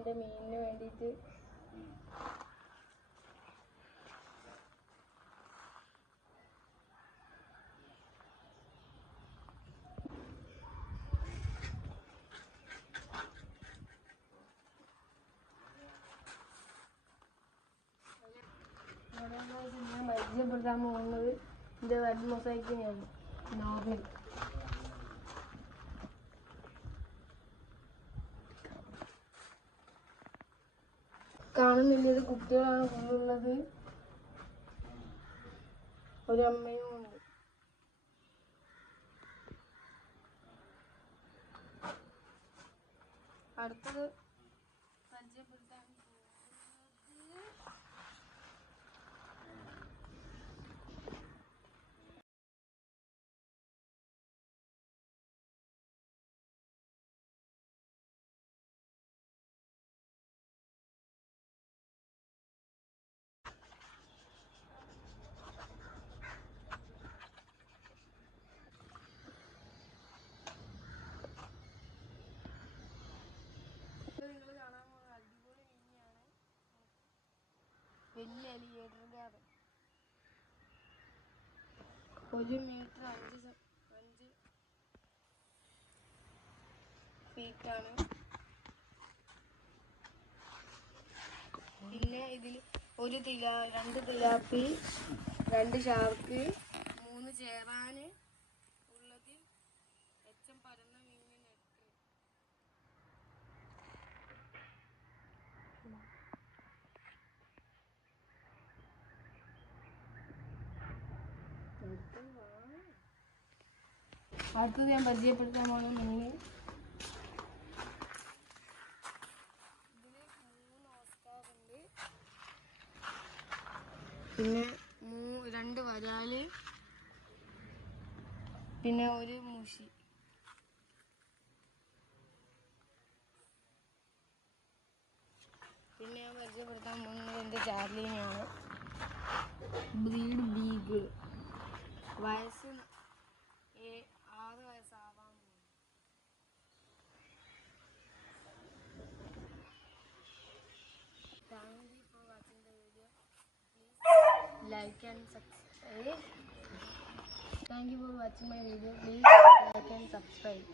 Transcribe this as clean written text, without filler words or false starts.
എൻ്റെ മീനിന് വേണ്ടിയിട്ട്. ഞാൻ പരിചയപ്പെടുത്താൻ പോകുന്നത് ഇത് റെഡ് മൊസൈക്കിനെയാണ്. നോർമൽ കാണുന്നില്ലത് കുട്ടികളാണ് ഫുള്ളുള്ളത്. ഒരു അമ്മയും ഉണ്ട്. അടുത്തത് പരിചയപ്പെടുത്താൻ നിങ്ങൾ കാണാൻ പോകുന്ന അടിപൊളി മീനാണ്. വലിയ അലിഗേറ്റർ ക്രാബ്. 1 മീറ്റർ 5 ഫീറ്റാണ്. പിന്നെ ഇതിൽ 2 തിലാപ്പി, 2 ഷാർക്ക്, 3 ചേറാന് ഉള്ളത്. ഏറ്റവും പരന്ന മീനിന് നെറ്റ്. അടുത്തത് ഞാൻ പരിചയപ്പെടുത്താൻ പോകുന്ന മീൻ ഇതിൽ 3 ഓസ്കാർ ഉണ്ട്. പിന്നെ 2 വരാല്, പിന്നെ 1 മുഷി. പിന്നെ ഞാൻ പരിചയപ്പെടുത്താൻ പോകുന്നത് എൻ്റെ ചാർലീനെയാണ്. Breed Beagle. വയസ്സ് 6 വയസ്സാവാൻ പോകുന്നു. Thank you for watching the video. Please like and subscribe. Thank you for watching my video. Please like and subscribe.